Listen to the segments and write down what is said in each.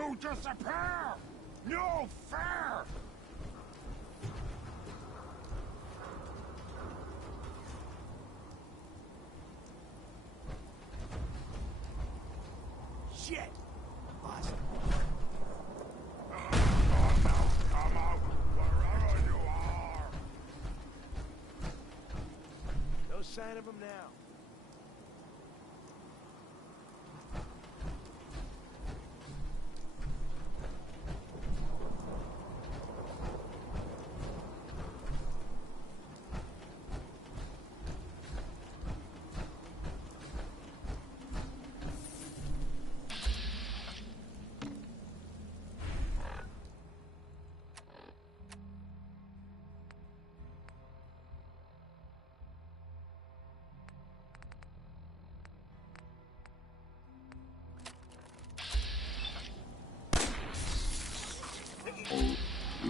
You disappear! No fair! Shit! Lost. Come out, wherever you are! No sign of him now.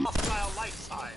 Hostile light side.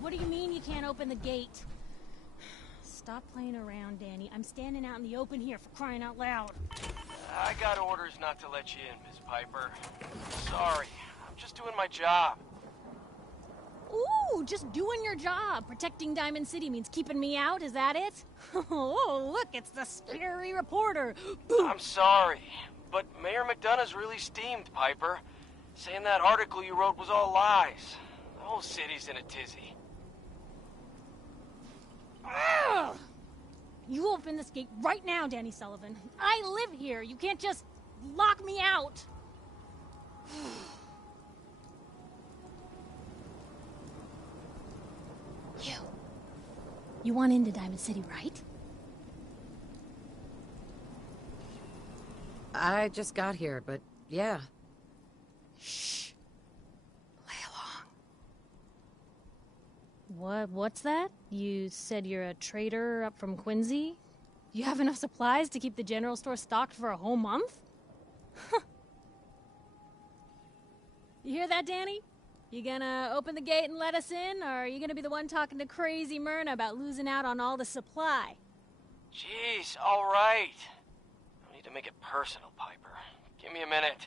What do you mean you can't open the gate? Stop playing around, Danny. I'm standing out in the open here, for crying out loud. I got orders not to let you in, Miss Piper. Sorry, I'm just doing my job. Ooh, just doing your job. Protecting Diamond City means keeping me out, is that it? Oh, look, it's the scary reporter. I'm sorry, but Mayor McDonough's really steamed, Piper. Saying that article you wrote was all lies. The whole city's in a tizzy. Ugh! You open this gate right now, Danny Sullivan. I live here. You can't just lock me out. You want into Diamond City, right? I just got here, but yeah. Shh. Play along. What's that? You said you're a trader up from Quincy? You have enough supplies to keep the general store stocked for a whole month? You hear that, Danny? You gonna open the gate and let us in, or are you gonna be the one talking to crazy Myrna about losing out on all the supply? Jeez, all right. No need to make it personal, Piper. Give me a minute.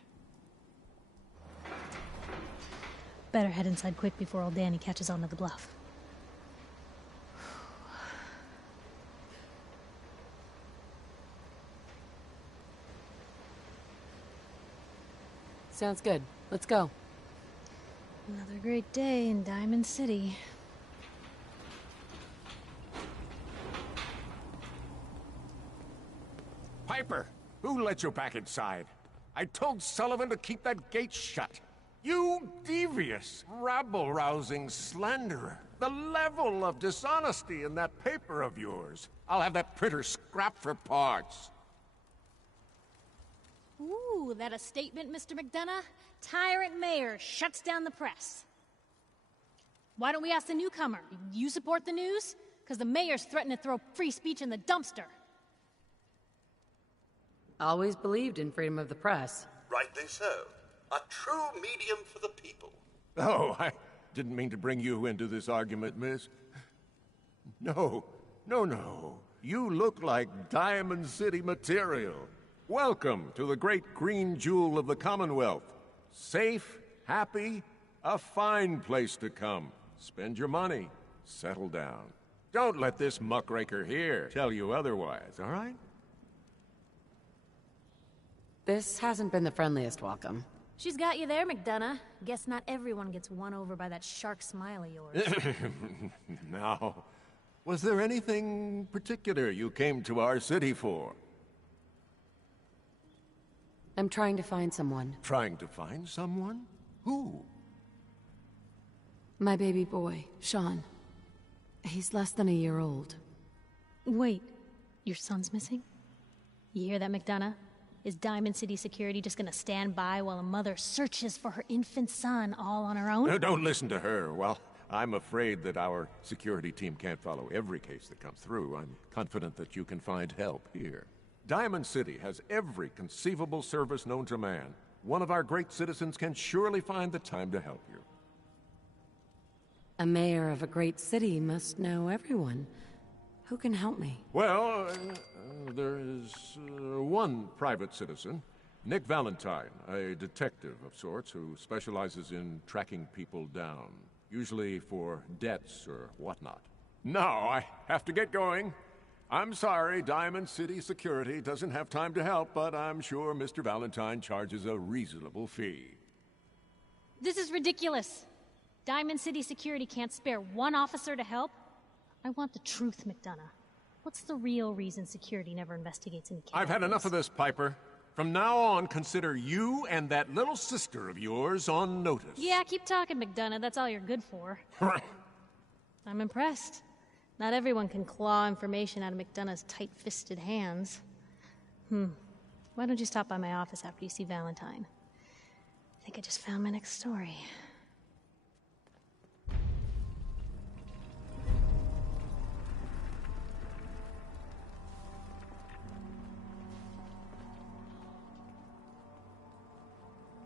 Better head inside quick before old Danny catches on to the bluff. Sounds good. Let's go. Another great day in Diamond City. Piper, who let you back inside? I told Sullivan to keep that gate shut. You devious, rabble-rousing slanderer. The level of dishonesty in that paper of yours. I'll have that printer scrapped for parts. Ooh, that a statement, Mr. McDonough? Tyrant mayor shuts down the press. Why don't we ask the newcomer? You support the news? Because the mayor's threatened to throw free speech in the dumpster. Always believed in freedom of the press. Rightly so. A true medium for the people. Oh, I didn't mean to bring you into this argument, miss. No. You look like Diamond City material. Welcome to the great green jewel of the Commonwealth. Safe, happy, a fine place to come. Spend your money. Settle down. Don't let this muckraker here tell you otherwise, all right? This hasn't been the friendliest welcome. She's got you there, McDonough. Guess not everyone gets won over by that shark smile of yours. Now, was there anything particular you came to our city for? I'm trying to find someone. Trying to find someone? Who? My baby boy, Sean. He's less than a year old. Wait, your son's missing? You hear that, McDonough? Is Diamond City Security just gonna stand by while a mother searches for her infant son all on her own? No, don't listen to her. Well, I'm afraid that our security team can't follow every case that comes through. I'm confident that you can find help here. Diamond City has every conceivable service known to man. One of our great citizens can surely find the time to help you. A mayor of a great city must know everyone. Who can help me? Well, there is one private citizen, Nick Valentine, a detective of sorts who specializes in tracking people down, usually for debts or whatnot. Now, I have to get going. I'm sorry, Diamond City Security doesn't have time to help, but I'm sure Mr. Valentine charges a reasonable fee. This is ridiculous. Diamond City Security can't spare one officer to help? I want the truth, McDonough. What's the real reason security never investigates any kidnappings? I've had enough of this, Piper. From now on, consider you and that little sister of yours on notice. Yeah, keep talking, McDonough. That's all you're good for. I'm impressed. Not everyone can claw information out of McDonough's tight-fisted hands. Why don't you stop by my office after you see Valentine? I think I just found my next story.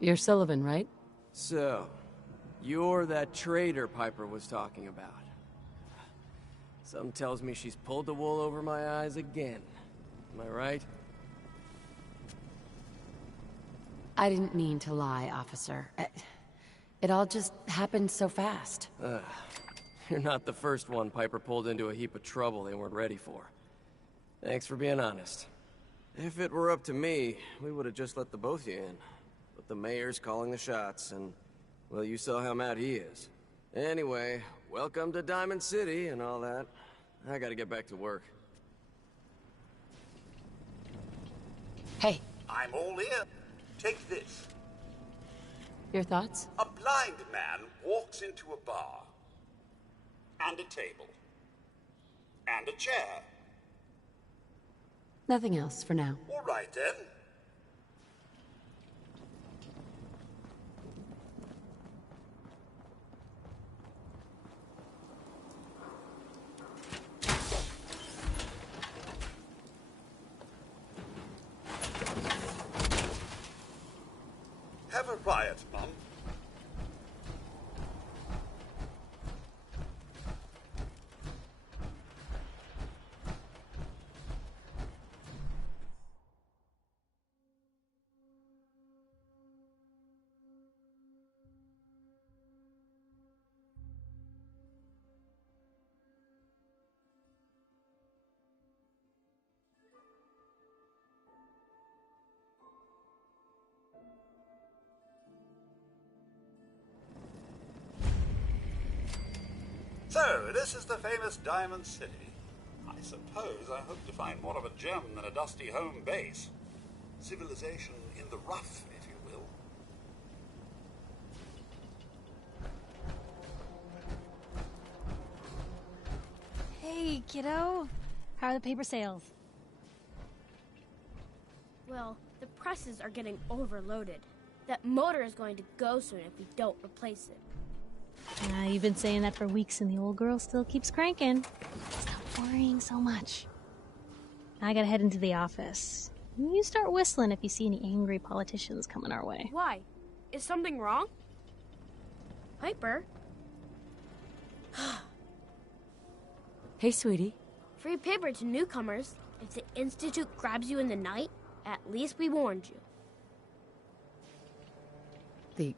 You're Sullivan, right? So, you're that traitor Piper was talking about. Something tells me she's pulled the wool over my eyes again. Am I right? I didn't mean to lie, officer. It all just happened so fast. You're not the first one Piper pulled into a heap of trouble they weren't ready for. Thanks for being honest. If it were up to me, we would have just let the both of you in. But the mayor's calling the shots, and, well, you saw how mad he is. Anyway, welcome to Diamond City and all that. I gotta get back to work. Hey, I'm all in. Take this. your thoughts? A blind man walks into a bar. And a table. And a chair. Nothing else for now. All right, then. Have a riot, Mum. So, this is the famous Diamond City. I suppose I hope to find more of a gem than a dusty home base. Civilization in the rough, if you will. Hey, kiddo. How are the paper sales? Well, the presses are getting overloaded. That motor is going to go soon if we don't replace it. You've been saying that for weeks and the old girl still keeps cranking. Stop worrying so much. I gotta head into the office. You start whistling if you see any angry politicians coming our way. Why? Is something wrong? Piper? Hey, sweetie. Free paper to newcomers. If the Institute grabs you in the night, at least we warned you. The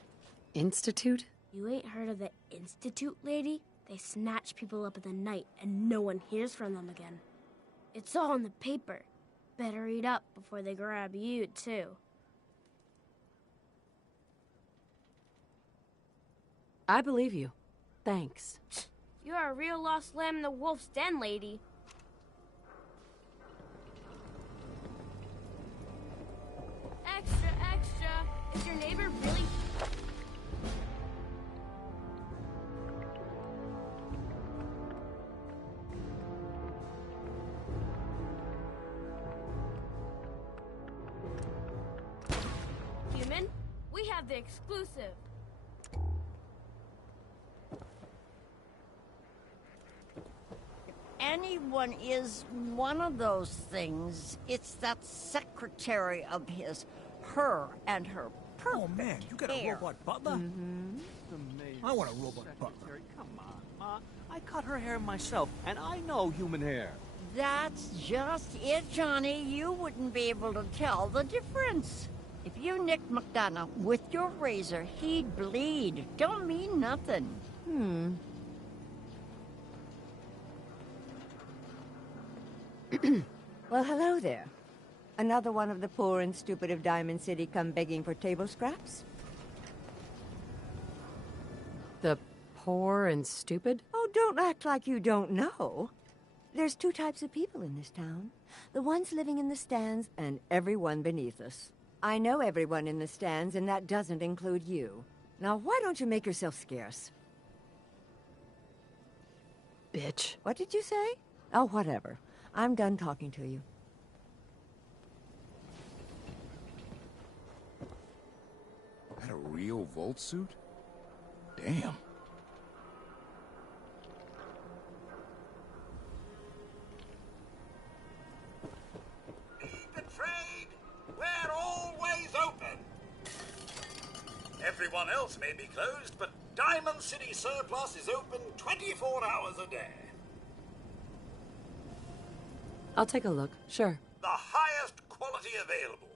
Institute? You ain't heard of the Institute, lady? They snatch people up in the night and no one hears from them again. It's all in the paper. Better read up before they grab you, too. I believe you. Thanks. You're a real lost lamb in the wolf's den, lady. Extra, extra. Is your neighbor really... Human? We have the exclusive. Anyone is one of those things. It's that secretary of his, her and her perfect Oh man, you got a hair. robot butler? I want a robot butler. Come on, Ma. I cut her hair myself, and I know human hair. That's just it, Johnny. You wouldn't be able to tell the difference. If you nicked McDonough with your razor, he'd bleed. Don't mean nothing. Well, hello there. Another one of the poor and stupid of Diamond City come begging for table scraps? The poor and stupid? Oh, don't act like you don't know. There's two types of people in this town. The ones living in the stands and everyone beneath us. I know everyone in the stands, and that doesn't include you. Now, why don't you make yourself scarce? Bitch. What did you say? Oh, whatever. I'm done talking to you. That a real Volt suit? Damn. Be betrayed! We're always open! Everyone else may be closed, but Diamond City Surplus is open 24 hours a day. I'll take a look. Sure. The highest quality available.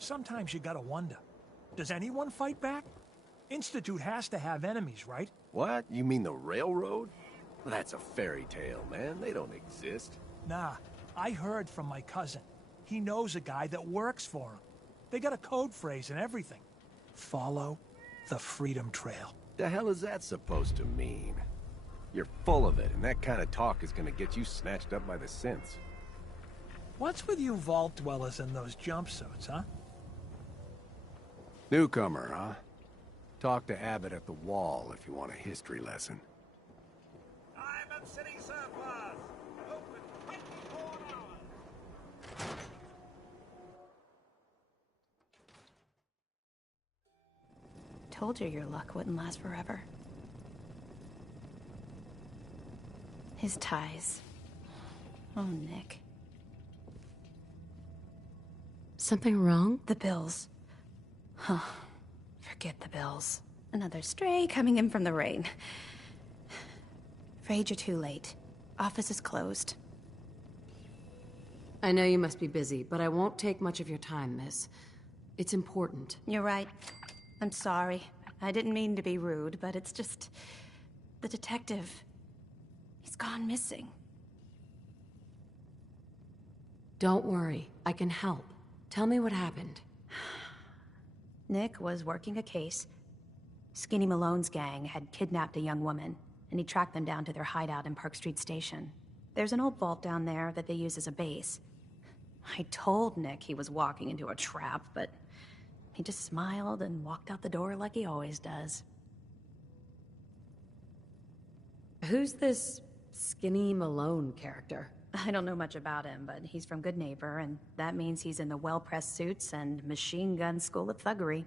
Sometimes you gotta wonder, does anyone fight back? Institute has to have enemies, right? What? You mean the railroad? Well, that's a fairy tale, man. They don't exist. Nah, I heard from my cousin. He knows a guy that works for him. They got a code phrase and everything. Follow the Freedom Trail. The hell is that supposed to mean? You're full of it, and that kind of talk is gonna get you snatched up by the synths. What's with you vault dwellers in those jumpsuits, huh? Newcomer, huh? Talk to Abbott at the wall if you want a history lesson. Diamond City Surplus! Open 24 hours! Told you your luck wouldn't last forever. His ties. Oh, Nick. Something wrong? The bills. Huh. Forget the bills. Another stray coming in from the rain. Afraid you're too late. Office is closed. I know you must be busy, but I won't take much of your time, miss. It's important. You're right. I'm sorry. I didn't mean to be rude, but it's just... the detective... he's gone missing. Don't worry. I can help. Tell me what happened. Nick was working a case. Skinny Malone's gang had kidnapped a young woman, and he tracked them down to their hideout in Park Street Station. There's an old vault down there that they use as a base. I told Nick he was walking into a trap, but he just smiled and walked out the door like he always does. Who's this Skinny Malone character? I don't know much about him, but he's from Good Neighbor, and that means he's in the well-pressed suits and machine gun school of thuggery.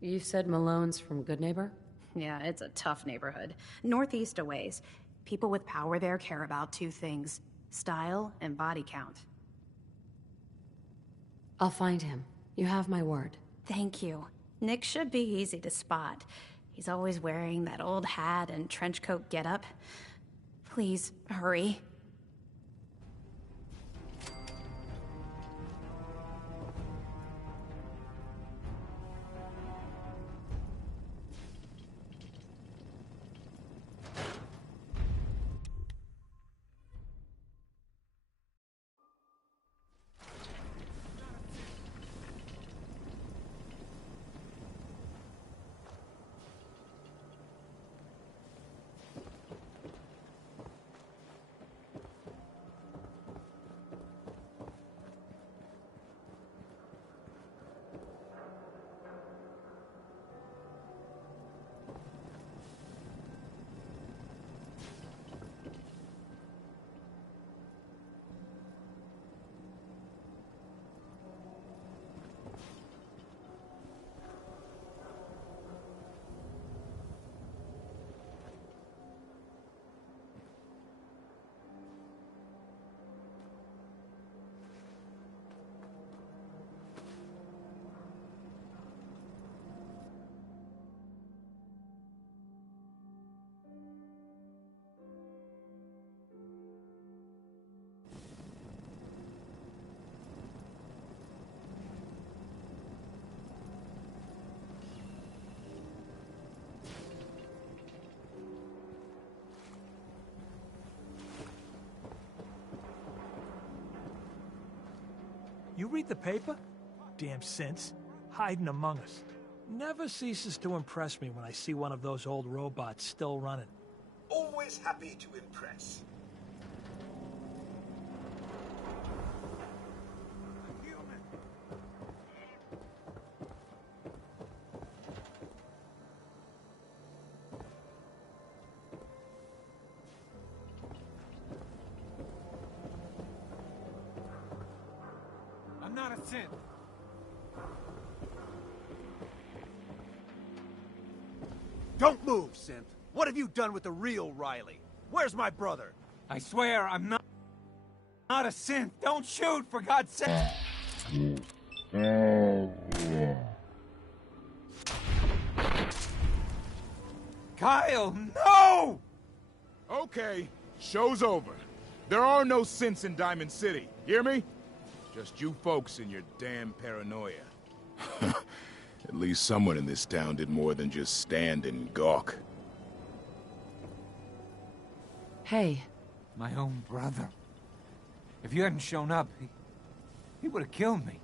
You said Malone's from Good Neighbor? Yeah, it's a tough neighborhood. Northeast a ways. People with power there care about two things: style and body count. I'll find him. You have my word. Thank you. Nick should be easy to spot. He's always wearing that old hat and trench coat getup. Please, hurry. You read the paper? Damn synths. Hiding among us. Never ceases to impress me when I see one of those old robots still running. Always happy to impress. I'm not a synth. Don't move, synth. What have you done with the real Riley? Where's my brother? I swear I'm not a synth. Don't shoot, for God's sake. Kyle, no! Okay, show's over. There are no synths in Diamond City. Hear me? Just you folks and your damn paranoia. At least someone in this town did more than just stand and gawk. Hey. My own brother. If you hadn't shown up, he would have killed me.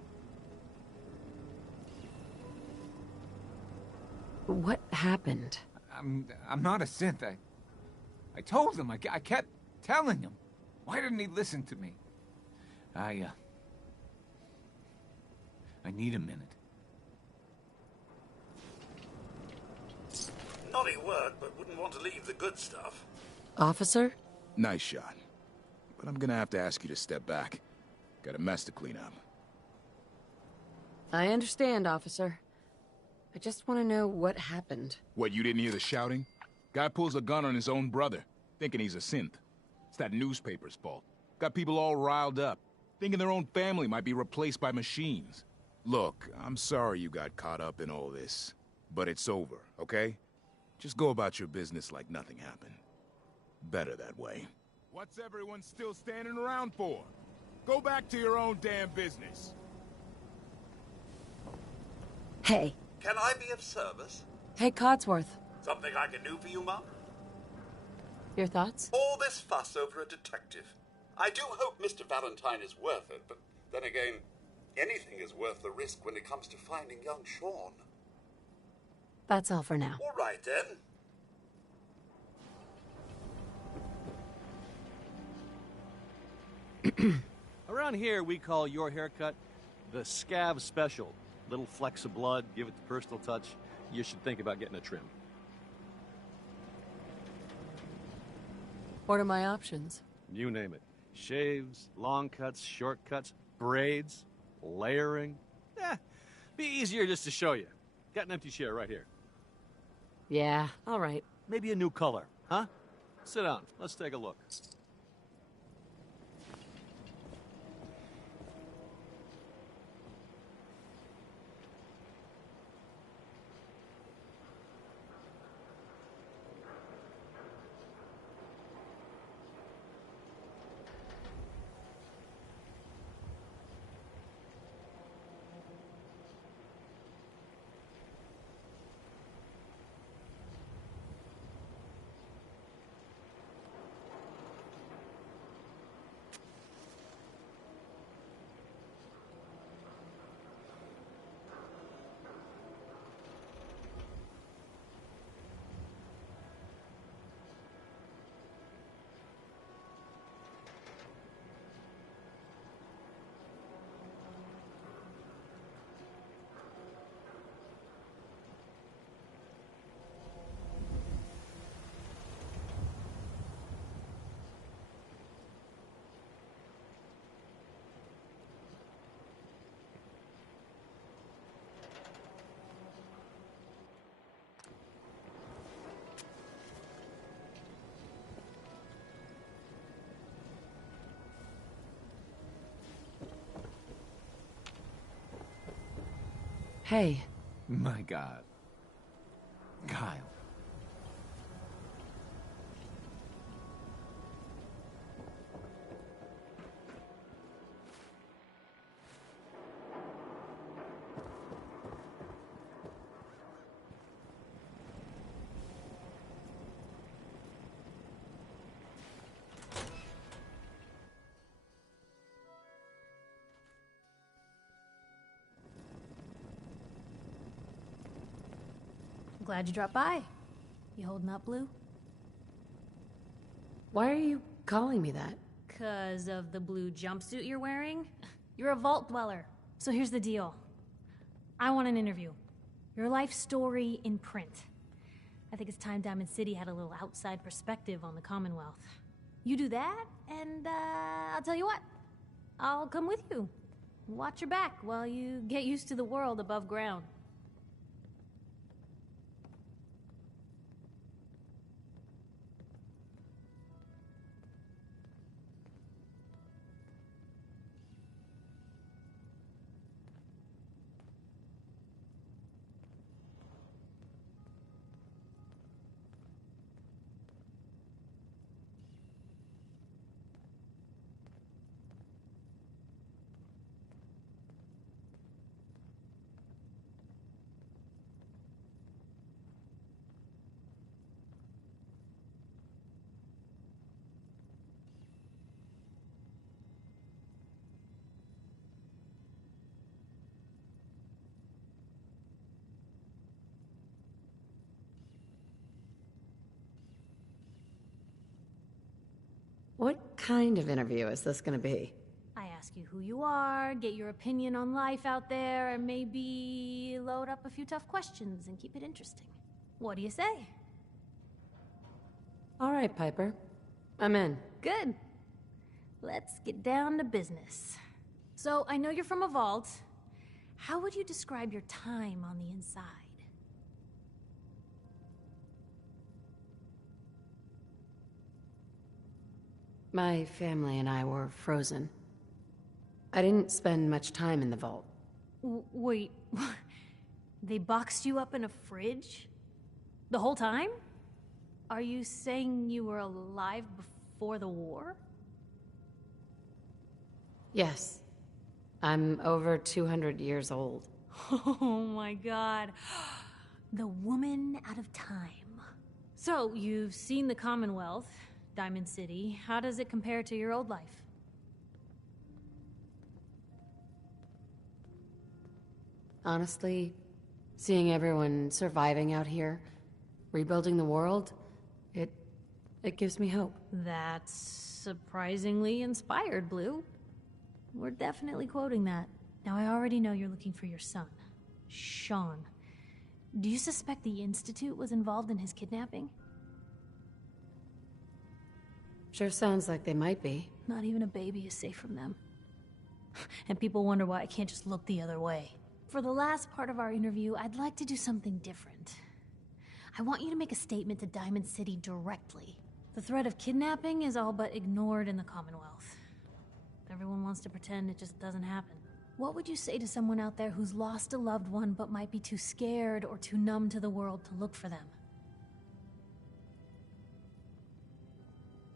What happened? I'm not a synth. I told him. I kept telling him. Why didn't he listen to me? I need a minute. Naughty word, but wouldn't want to leave the good stuff. Officer? Nice shot. But I'm gonna have to ask you to step back. Got a mess to clean up. I understand, officer. I just want to know what happened. What, you didn't hear the shouting? Guy pulls a gun on his own brother, thinking he's a synth. It's that newspaper's fault. Got people all riled up, thinking their own family might be replaced by machines. Look, I'm sorry you got caught up in all this, but it's over, okay? Just go about your business like nothing happened. Better that way. What's everyone still standing around for? Go back to your own damn business. Hey. Can I be of service? Hey, Codsworth. Something I can do for you, Mum? Your thoughts? All this fuss over a detective. I do hope Mr. Valentine is worth it, but then again, anything is worth the risk when it comes to finding young Sean. That's all for now. All right, then. Around here, we call your haircut the Scav Special. Little flecks of blood, give it the personal touch. You should think about getting a trim. What are my options? You name it. Shaves, long cuts, short cuts, braids, layering. Be easier just to show you. Got an empty chair right here. Yeah, all right. Maybe a new color, huh? Sit down. Let's take a look. Hey. My God. Kyle. Glad you dropped by. You holding up, Blue? Why are you calling me that? 'Cause of the blue jumpsuit you're wearing? You're a vault dweller. So here's the deal. I want an interview. Your life story in print. I think it's time Diamond City had a little outside perspective on the Commonwealth. You do that, and I'll tell you what. I'll come with you. Watch your back while you get used to the world above ground. What kind of interview is this gonna be? I ask you who you are, get your opinion on life out there, and maybe load up a few tough questions and keep it interesting. What do you say? All right, Piper. I'm in. Good. Let's get down to business. So, I know you're from a vault. How would you describe your time on the inside? My family and I were frozen. I didn't spend much time in the vault. Wait, they boxed you up in a fridge? The whole time? Are you saying you were alive before the war? Yes. I'm over 200 years old. Oh my god. The woman out of time. So, you've seen the Commonwealth, Diamond City. How does it compare to your old life? Honestly, seeing everyone surviving out here, rebuilding the world, it gives me hope. That's surprisingly inspired, Blue. We're definitely quoting that. Now, I already know you're looking for your son, Sean. Do you suspect the Institute was involved in his kidnapping? Sure sounds like they might be. Not even a baby is safe from them. And people wonder why I can't just look the other way. For the last part of our interview, I'd like to do something different. I want you to make a statement to Diamond City directly. The threat of kidnapping is all but ignored in the Commonwealth. Everyone wants to pretend it just doesn't happen. What would you say to someone out there who's lost a loved one but might be too scared or too numb to the world to look for them?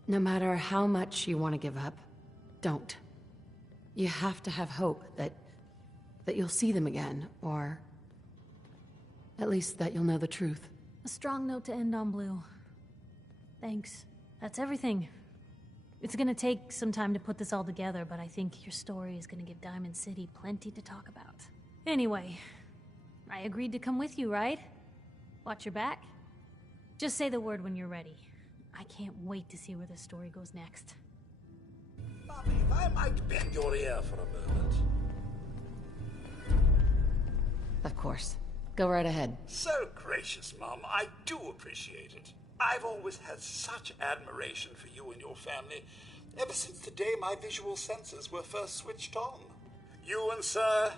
No matter how much you want to give up, don't. You have to have hope that you'll see them again, or at least that you'll know the truth. A strong note to end on, Blue. Thanks. That's everything. It's gonna take some time to put this all together, but I think your story is gonna give Diamond City plenty to talk about. Anyway, I agreed to come with you, right? Watch your back. Just say the word when you're ready. I can't wait to see where this story goes next. Mummy, if I might bend your ear for a moment. Of course. Go right ahead. So gracious, Mum. I do appreciate it. I've always had such admiration for you and your family, ever since the day my visual senses were first switched on. You and Sir,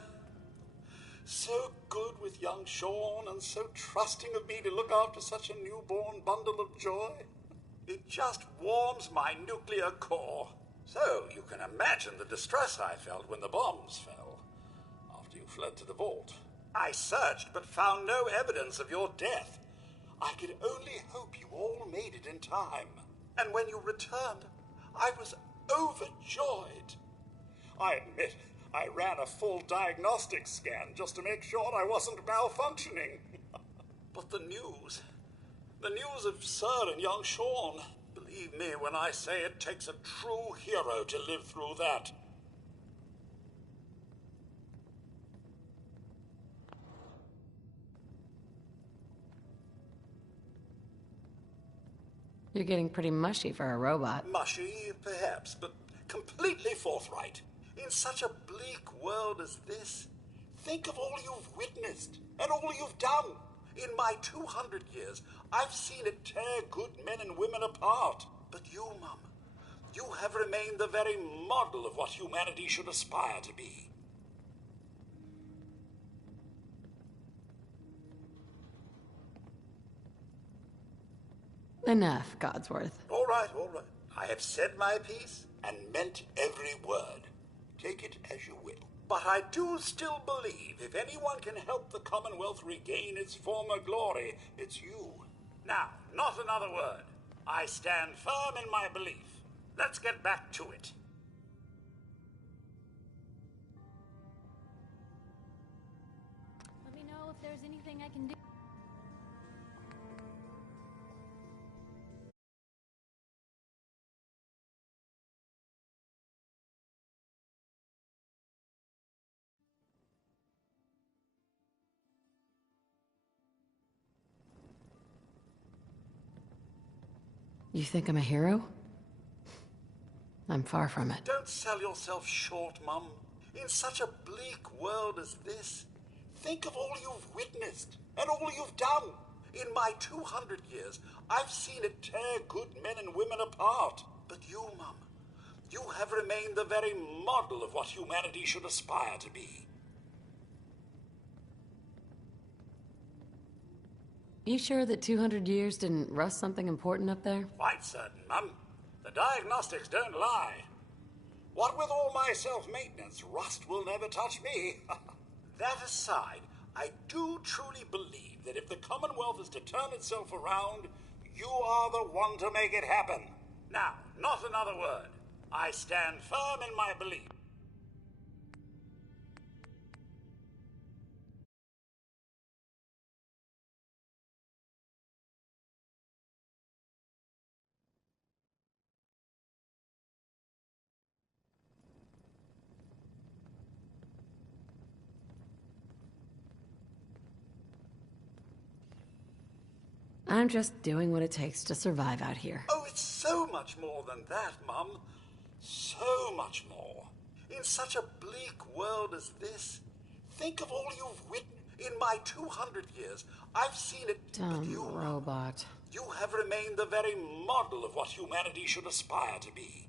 so good with young Sean and so trusting of me to look after such a newborn bundle of joy. It just warms my nuclear core. So you can imagine the distress I felt when the bombs fell, after you fled to the vault. I searched but found no evidence of your death. I could only hope you all made it in time. And when you returned, I was overjoyed. I admit, I ran a full diagnostic scan just to make sure I wasn't malfunctioning. But the news of Sir and young Sean, believe me when I say it takes a true hero to live through that. You're getting pretty mushy for a robot. Mushy, perhaps, but completely forthright. In such a bleak world as this, think of all you've witnessed and all you've done. In my 200 years, I've seen it tear good men and women apart. But you, Mum, you have remained the very model of what humanity should aspire to be. Enough, Godsworth. All right. I have said my piece and meant every word. Take it as you will. But I do still believe if anyone can help the Commonwealth regain its former glory, it's you. Now, not another word. I stand firm in my belief. Let's get back to it. Let me know if there's anything I can do. You think I'm a hero? I'm far from it. Don't sell yourself short, Mum. In such a bleak world as this, think of all you've witnessed and all you've done. In my 200 years, I've seen it tear good men and women apart. But you, Mum, you have remained the very model of what humanity should aspire to be. You sure that 200 years didn't rust something important up there? Quite certain, Mum. The diagnostics don't lie. What with all my self-maintenance, rust will never touch me. That aside, I do truly believe that if the Commonwealth is to turn itself around, you are the one to make it happen. Now, not another word. I stand firm in my belief. I'm just doing what it takes to survive out here. Oh, it's so much more than that, Mum. So much more. In such a bleak world as this, think of all you've witnessed. In my 200 years, I've seen it. Dumb robot. You have remained the very model of what humanity should aspire to be.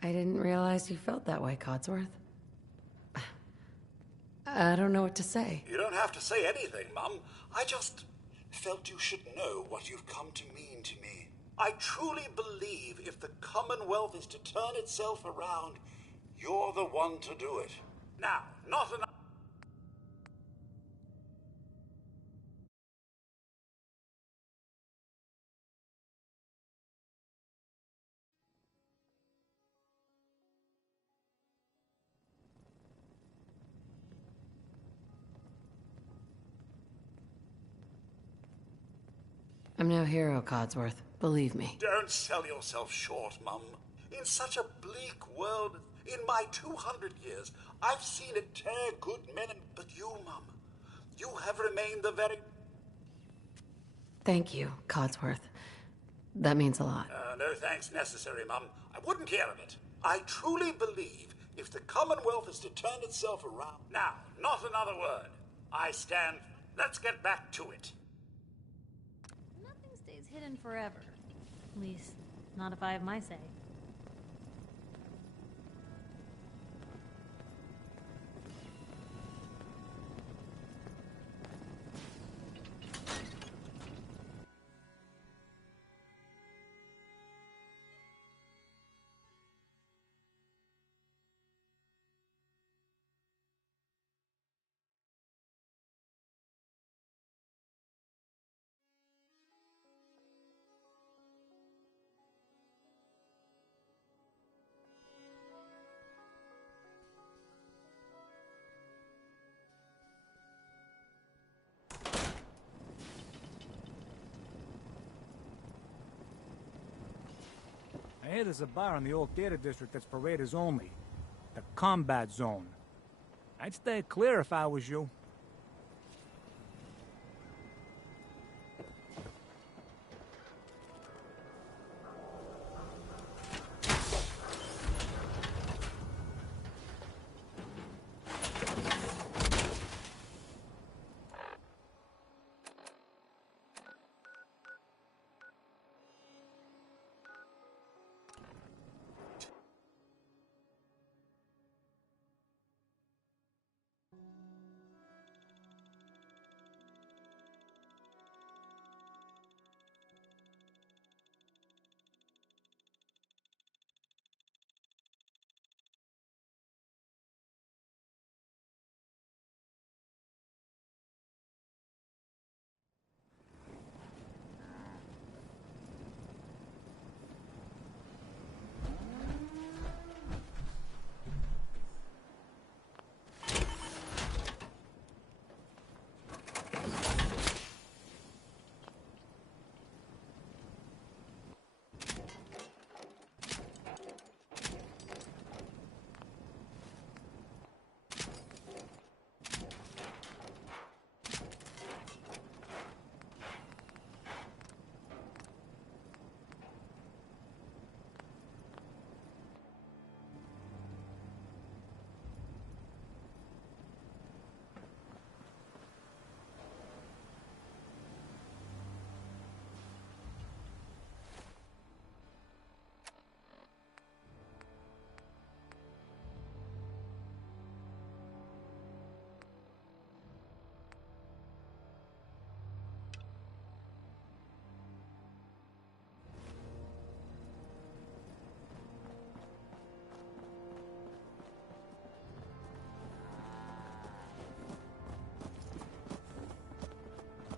I didn't realize you felt that way, Codsworth. I don't know what to say. You don't have to say anything, Mum. I just felt you should know what you've come to mean to me. I truly believe if the Commonwealth is to turn itself around, you're the one to do it. Now, not enough. I'm no hero, Codsworth. Believe me. Don't sell yourself short, Mum. In such a bleak world, in my 200 years, I've seen it tear good men and... But you, Mum, you have remained the very... Thank you, Codsworth. That means a lot. No thanks necessary, Mum. I wouldn't hear of it. I truly believe if the Commonwealth is to turn itself around... Now, not another word. I stand... Let's get back to it. Nothing stays hidden forever. At least, not if I have my say. I hear there's a bar in the old theater district that's for raiders only. The Combat Zone. I'd stay clear if I was you.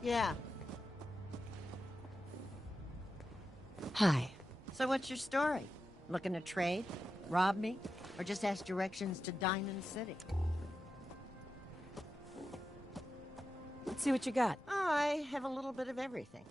Yeah. Hi. So what's your story? Looking to trade? Rob me? Or just ask directions to Diamond City? Let's see what you got. I have a little bit of everything.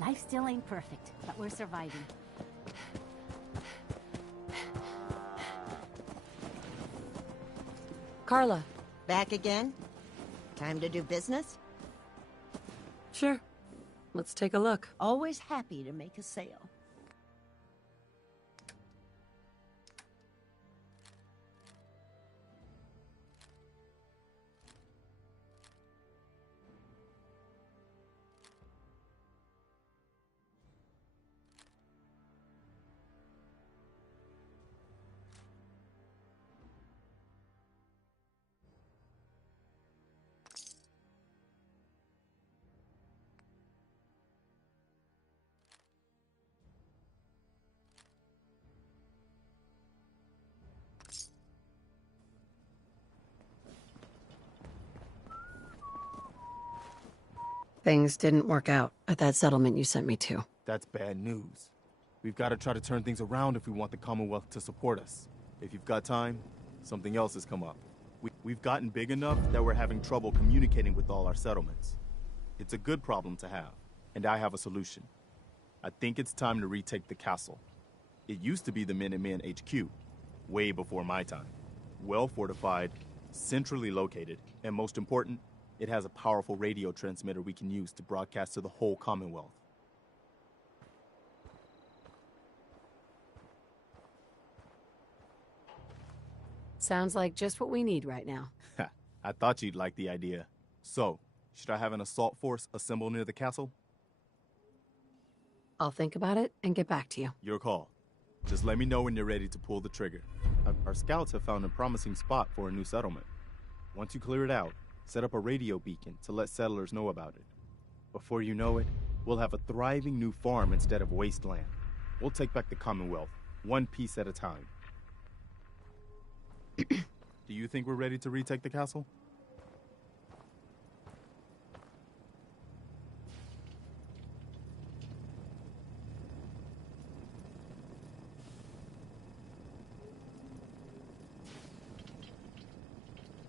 Life still ain't perfect, but we're surviving. Carla. Back again? Time to do business? Sure. Let's take a look. Always happy to make a sale. Things didn't work out at that settlement you sent me to. That's bad news. We've got to try to turn things around if we want the Commonwealth to support us. If you've got time, something else has come up. We've gotten big enough that we're having trouble communicating with all our settlements. It's a good problem to have, and I have a solution. I think it's time to retake the castle. It used to be the Minutemen HQ, way before my time. Well fortified, centrally located, and most important, it has a powerful radio transmitter we can use to broadcast to the whole Commonwealth. Sounds like just what we need right now. I thought you'd like the idea. So, should I have an assault force assemble near the castle? I'll think about it and get back to you. Your call. Just let me know when you're ready to pull the trigger. Our scouts have found a promising spot for a new settlement. Once you clear it out, set up a radio beacon to let settlers know about it. Before you know it, we'll have a thriving new farm instead of wasteland. We'll take back the Commonwealth, one piece at a time. Do you think we're ready to retake the castle?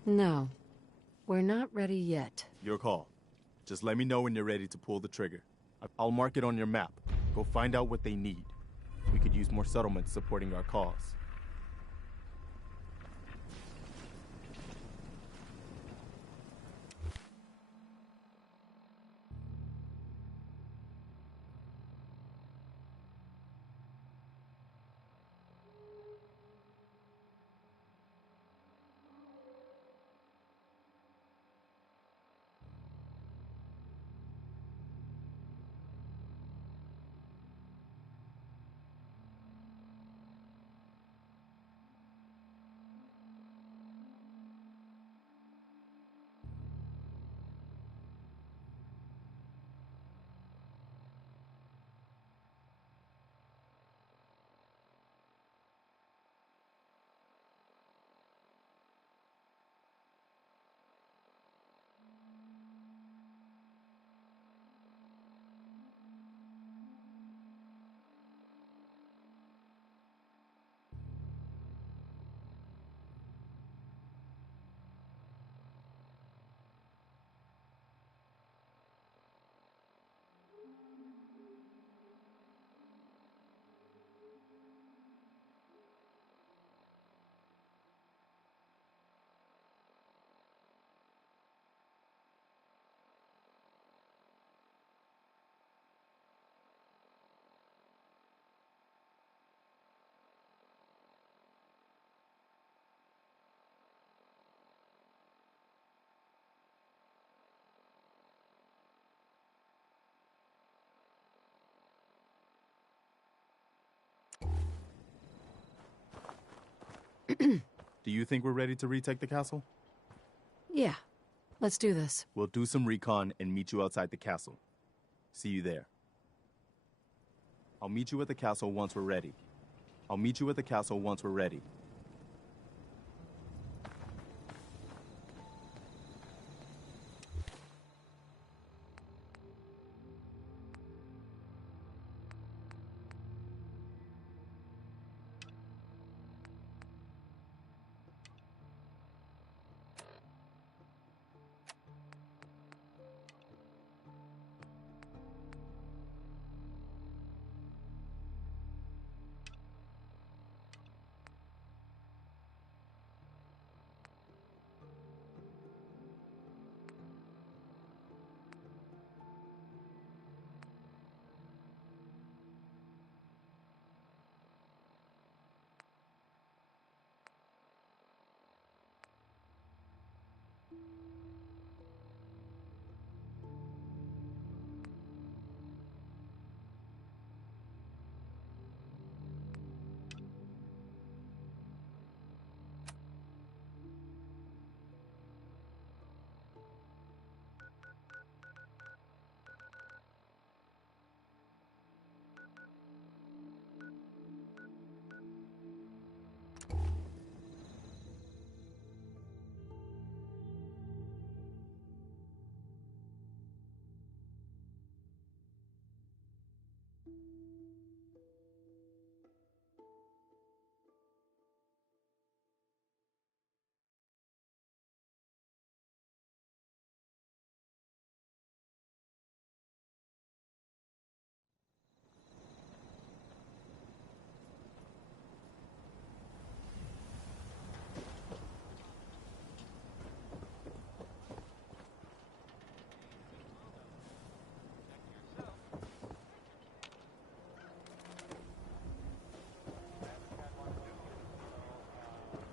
No, we're not ready yet. Your call. Just let me know when you're ready to pull the trigger. I'll mark it on your map. Go find out what they need. We could use more settlements supporting our cause. Do you think we're ready to retake the castle? Yeah, let's do this. We'll do some recon and meet you outside the castle. See you there. I'll meet you at the castle once we're ready. I'll meet you at the castle once we're ready.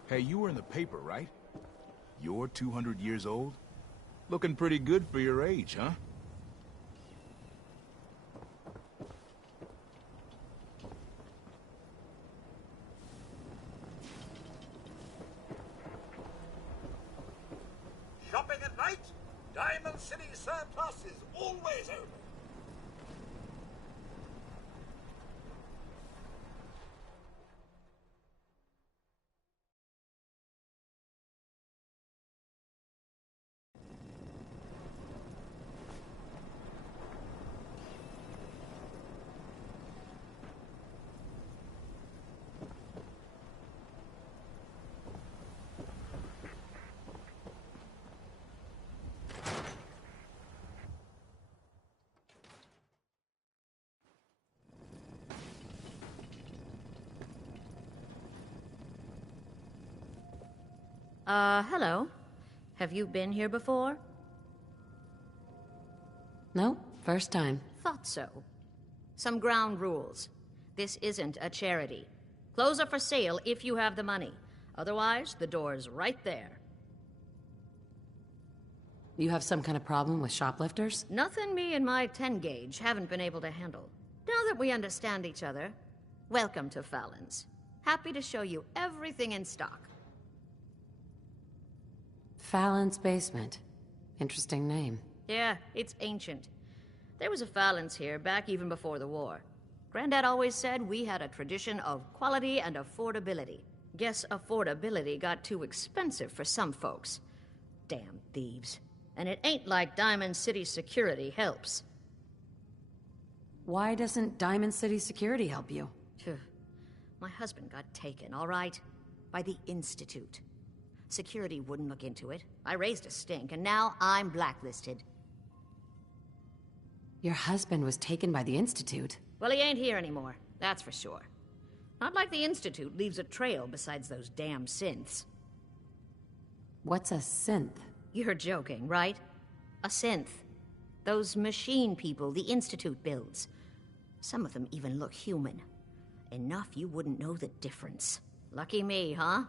Hey, you were in the paper, right? You're 200 years old? Looking pretty good for your age, huh? Shopping at night? Diamond City Surplus is always open. Hello. Have you been here before? No, first time. Thought so. Some ground rules. This isn't a charity. Clothes are for sale if you have the money. Otherwise, the door's right there. You have some kind of problem with shoplifters? Nothing me and my 10-gauge haven't been able to handle. Now that we understand each other, welcome to Fallon's. Happy to show you everything in stock. Fallon's Basement. Interesting name. Yeah, it's ancient. There was a Fallon's here back even before the war. Granddad always said we had a tradition of quality and affordability. Guess affordability got too expensive for some folks. Damn thieves. And it ain't like Diamond City Security helps. Why doesn't Diamond City Security help you? My husband got taken, all right? By the Institute. Security wouldn't look into it. I raised a stink, and now I'm blacklisted. Your husband was taken by the Institute? Well, he ain't here anymore, that's for sure. Not like the Institute leaves a trail besides those damn synths. What's a synth? You're joking, right? A synth. Those machine people the Institute builds. Some of them even look human. Enough you wouldn't know the difference. Lucky me, huh?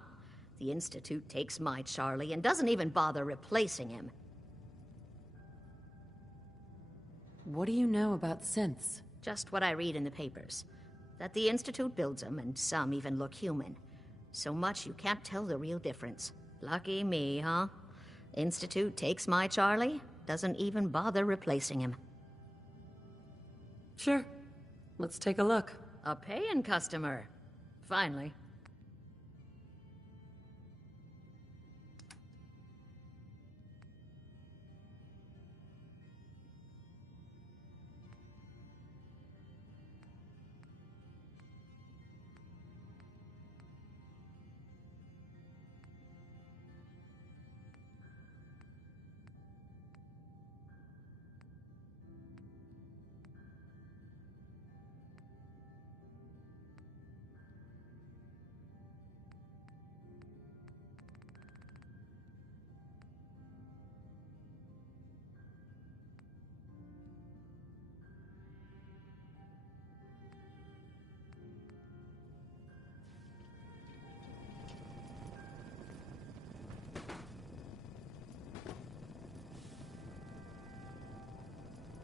The Institute takes my Charlie and doesn't even bother replacing him. What do you know about synths? Just what I read in the papers. That the Institute builds them, and some even look human. So much you can't tell the real difference. Lucky me, huh? Institute takes my Charlie, doesn't even bother replacing him. Sure. Let's take a look. A paying customer. Finally.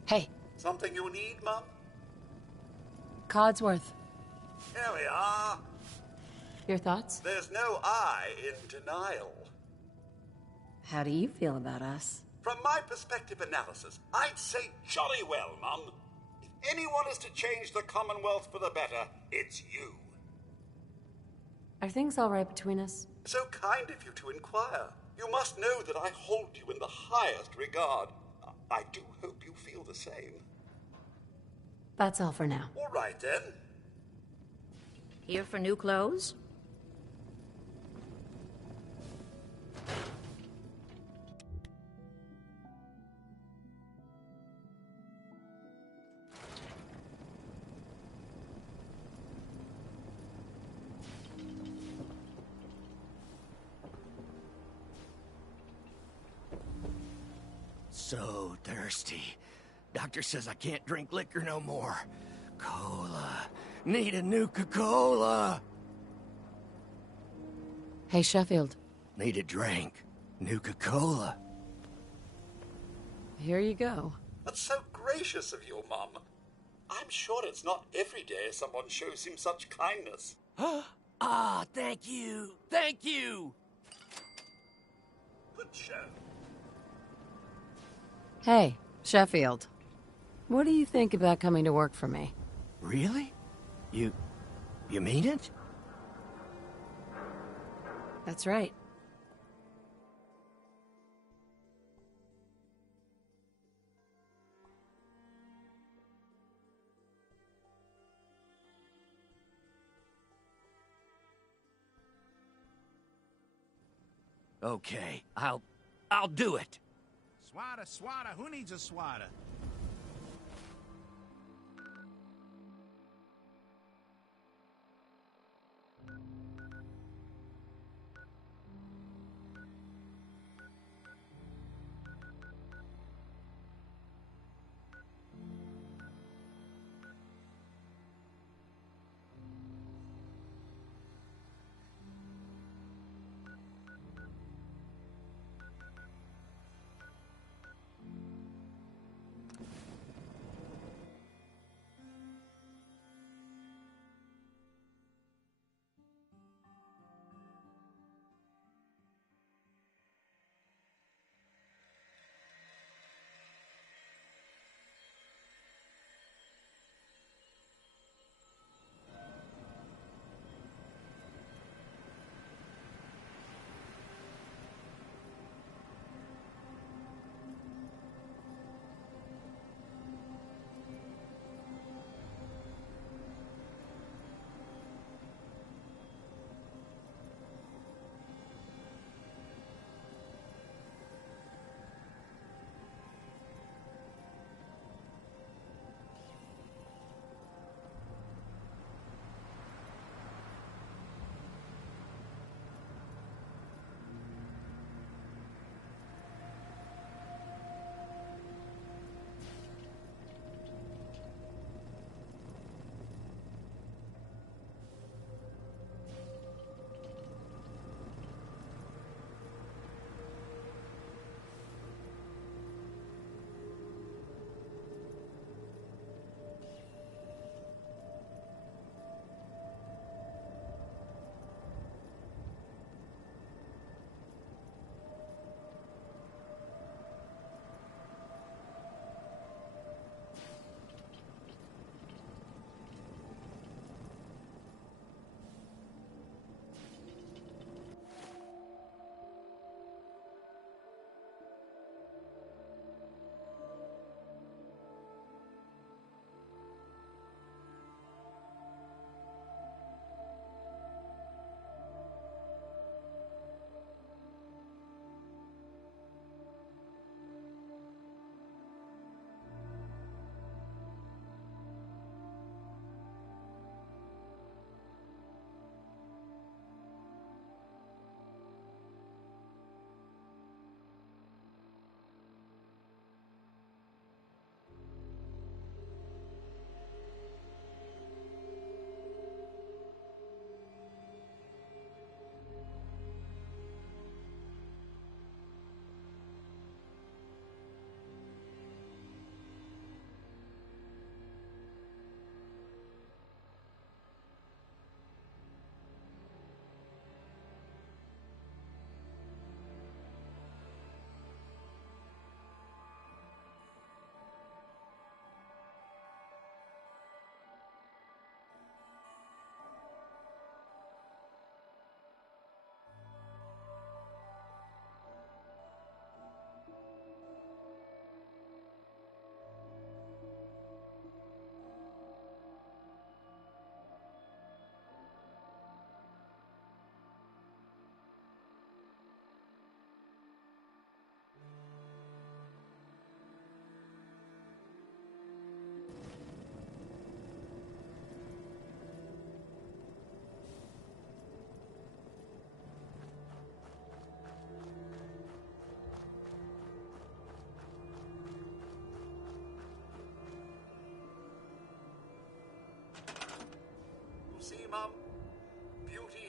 Hey. Something you need, Mum? Codsworth. Here we are. Your thoughts? There's no I in denial. How do you feel about us? From my perspective analysis, I'd say jolly well, Mum. If anyone is to change the Commonwealth for the better, it's you. Are things all right between us? So kind of you to inquire. You must know that I hold you in the highest regard. I do hope you feel the same. That's all for now. All right, then. Here for new clothes? So thirsty. Doctor says I can't drink liquor no more. Cola. Need a Nuka-Cola. Hey, Sheffield. Need a drink. Nuka-Cola. Here you go. That's so gracious of you, Mum. I'm sure it's not every day someone shows him such kindness. Ah, thank you. Thank you. Good show. Hey, Sheffield. What do you think about coming to work for me? Really? You mean it? That's right. Okay, I'll do it. Swatter, swatter, who needs a swatter?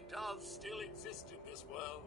does still exist in this world.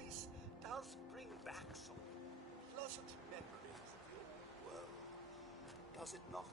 place does bring back some pleasant memories of the old world, does it not?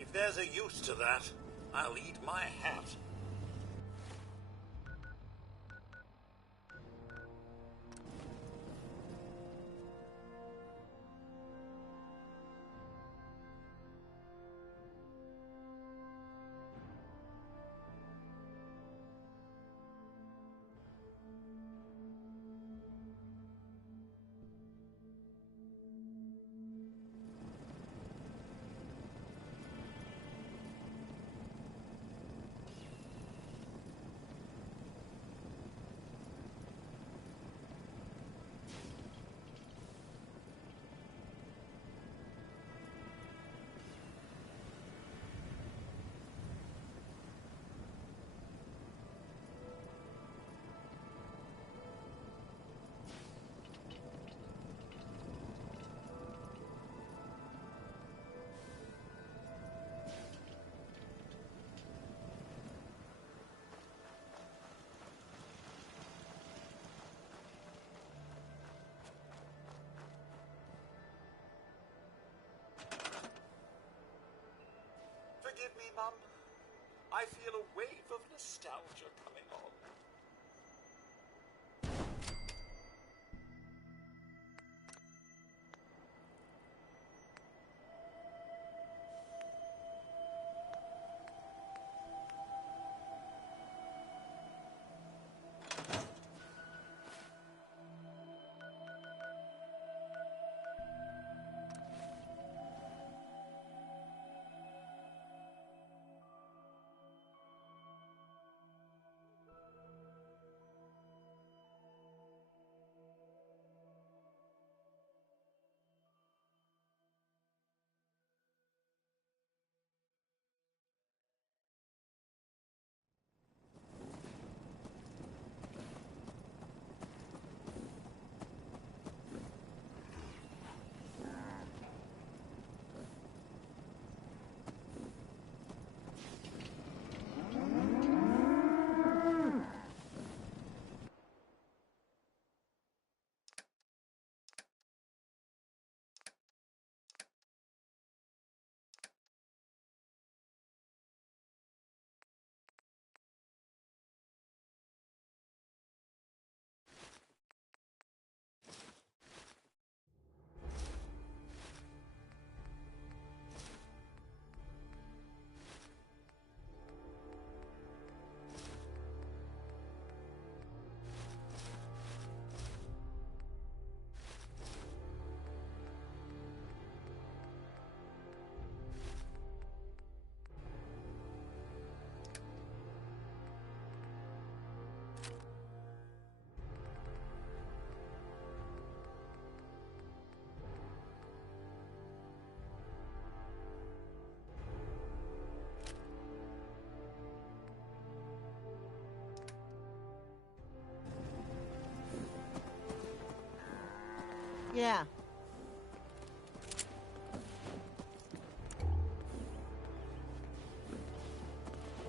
If there's a use to that, I'll eat my hat. Forgive me, Mum. I feel a wave of nostalgia coming on. Yeah.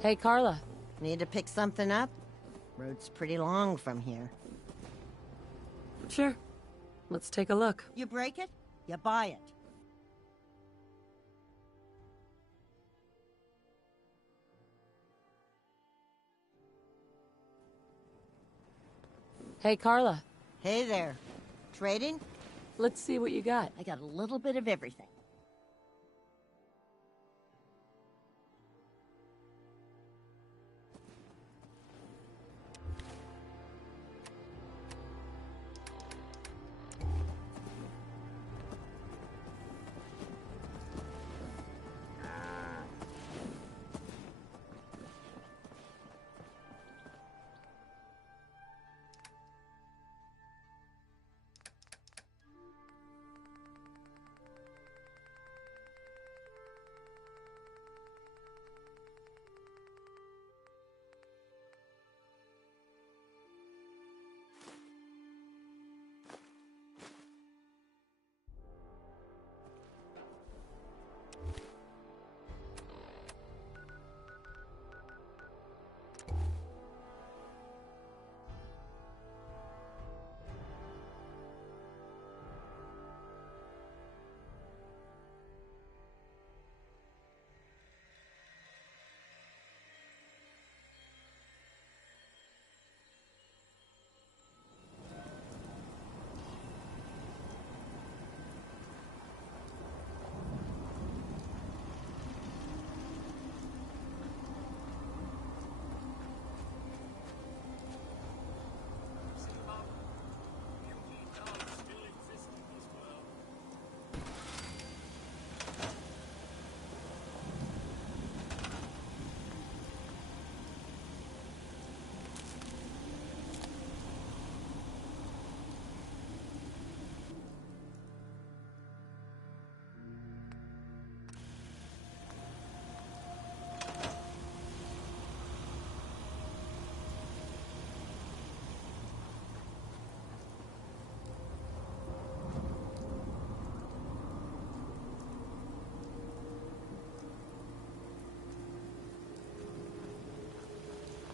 Hey, Carla. Need to pick something up? Road's pretty long from here. Sure. Let's take a look. You break it, you buy it. Hey, Carla. Hey there. Trading? Let's see what you got. I got a little bit of everything.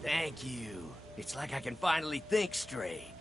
Thank you. It's like I can finally think straight.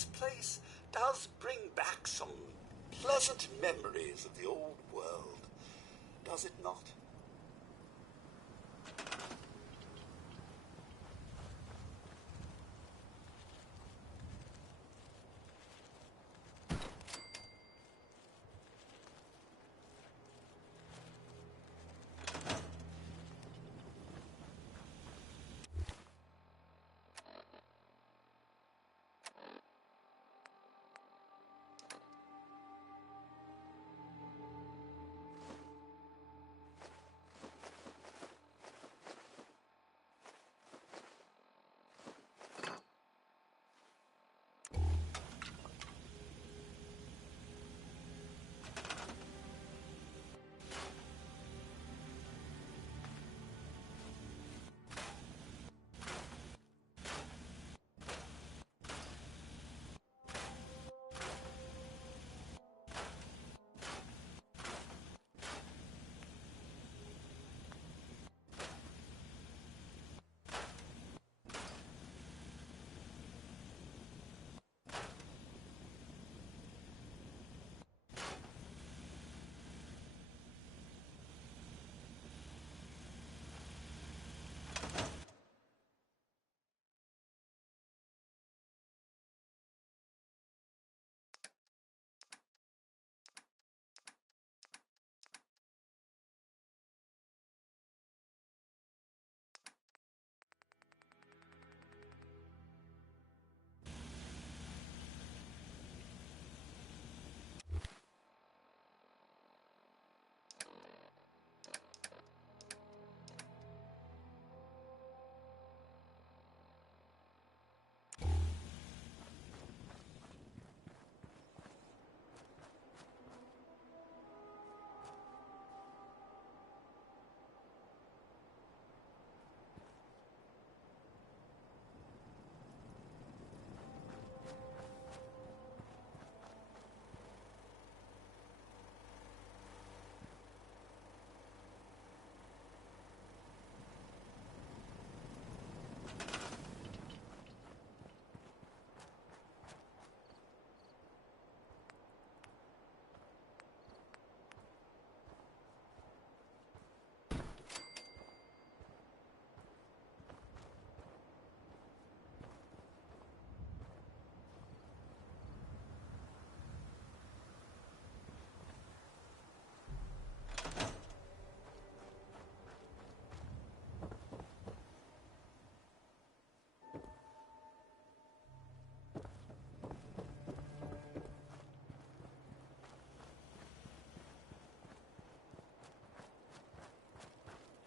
this place does bring back some pleasant memories of the old world, does it not?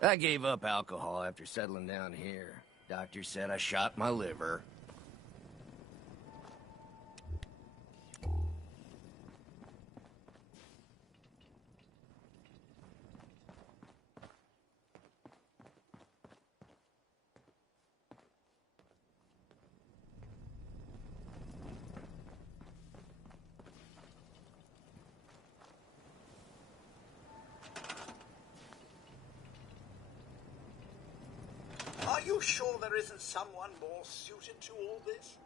I gave up alcohol after settling down here. Doctor said I shot my liver. Are you sure there isn't someone more suited to all this?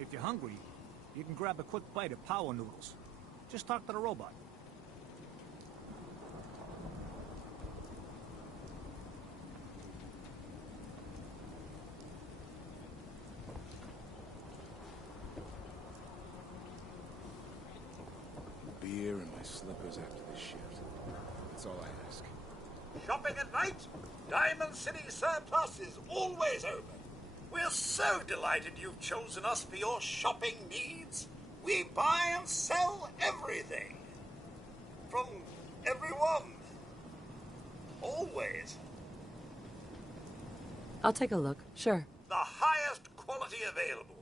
If you're hungry, you can grab a quick bite of power noodles. Just talk to the robot. Beer and my slippers after this shift. That's all I ask. Shopping at night? Diamond City Surplus is always open. We're so delighted you've chosen us for your shopping needs. We buy and sell everything. From everyone. Always. I'll take a look, sure. The highest quality available.